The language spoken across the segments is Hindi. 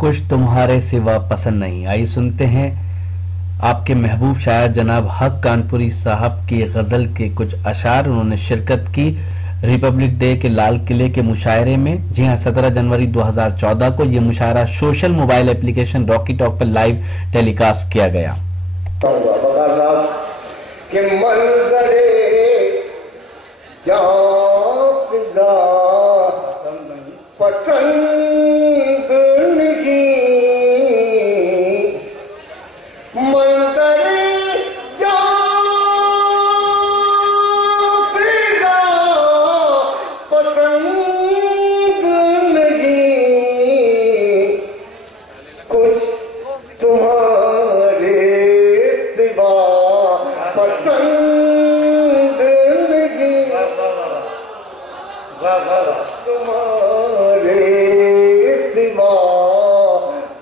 कुछ तुम्हारे सिवा पसंद नहीं। आइए सुनते हैं आपके महबूब शायर जनाब हक कानपुरी साहब की गजल के कुछ अशार। उन्होंने शिरकत की रिपब्लिक डे के लाल किले के मुशायरे में। जी हाँ, 17 जनवरी 2014 को ये मुशायरा social mobile application Rocky Talk live लाइव टेलीकास्ट किया गया। तुम्हारे सिवा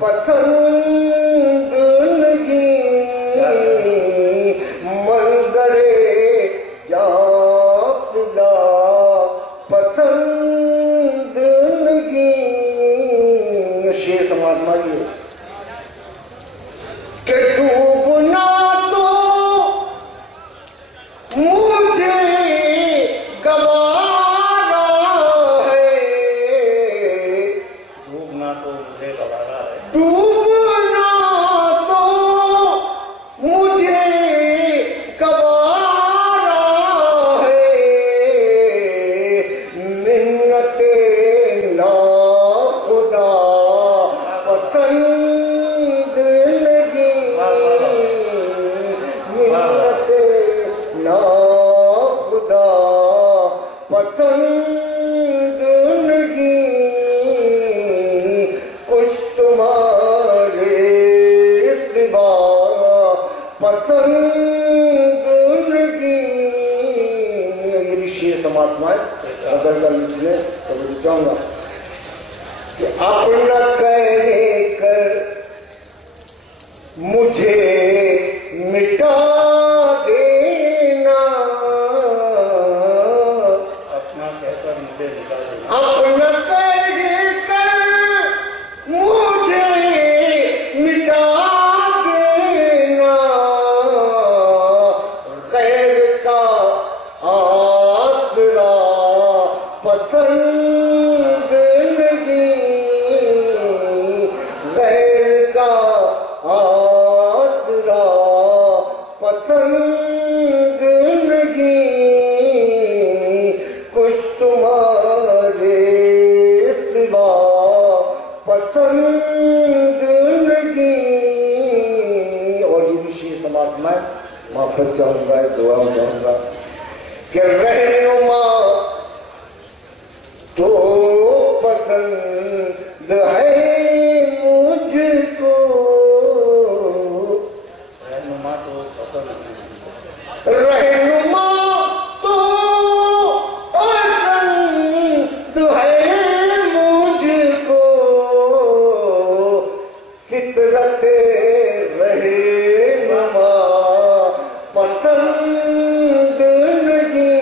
पसंद नहीं, मंजरे जाफिजा पसंद नहीं। शेर समाज मांगिए कि डूबना तो मुझे गवारा है, डूबना तो मुझे गवारा है, डूबना तो मुझे गवारा है, मिन्नते ना खुदा पसंद नहीं, मिन्नते ना खुदा पसंद नहीं, कुछ तुम्हारे सिवा पसंद नहीं। ये भी शेर समात्मा है, गजल का लिखने तो मैं चाहूंगा कि अपना कह कर मुझे मिटा देना, अपना कहकर मुझे मिटा देना, अपना कहकर मुझे मिटा देना, गैर का आसरा पसंद नहीं, गैर का आसरा पसंद नहीं, कुछ तुम्हारे सिवा पसंद नहीं। और ये विशेष समाज में वापस जाऊंगा, दुआ जाऊंगा कि रहनुमा तो पसंद है मुझको, रहनुमा तो पसंद है, रहनुमा तो पसंद है मुझको, फितरते रहनुमा पसंद नहीं,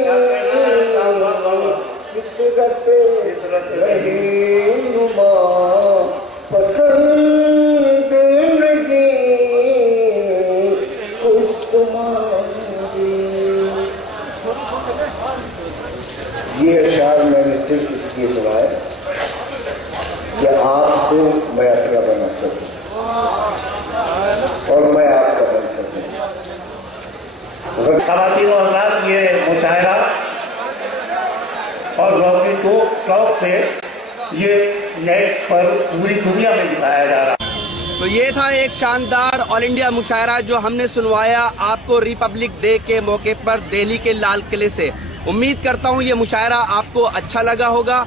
फितरते रहनुमा पसंद नहीं, कुछ तुम्हारी। ये अशार मैंने सिर्फ इसलिए सुना है कि आपको मैं अपना बना सकूं और मैं आपका बन सकूं। ख़वातीन और हज़रात, ये मुशायरा और रॉकी टॉक से ये नेट पर पूरी दुनिया में दिखाया जा रहा है। तो ये था एक शानदार ऑल इंडिया मुशायरा जो हमने सुनवाया आपको रिपब्लिक डे के मौके पर दिल्ली के लाल किले से। उम्मीद करता हूँ ये मुशायरा आपको अच्छा लगा होगा।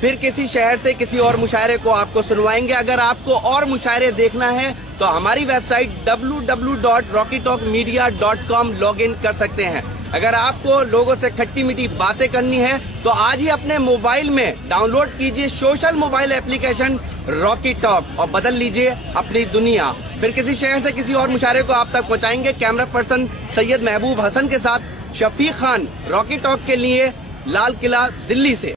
फिर किसी शहर से किसी और मुशायरे को आपको सुनवाएंगे। अगर आपको और मुशायरे देखना है तो हमारी वेबसाइट www.rockytalkmedia.com लॉगिन कर सकते हैं। अगर आपको लोगों से खट्टी मीठी बातें करनी है तो आज ही अपने मोबाइल में डाउनलोड कीजिए social mobile application Rocky talk और बदल लीजिए अपनी दुनिया। फिर किसी शहर से किसी और मुशायरे को आप तक पहुंचाएंगे। कैमरा पर्सन सैयद महबूब हसन के साथ शफीक खान, रॉकी टॉक के लिए, लाल किला, दिल्ली से।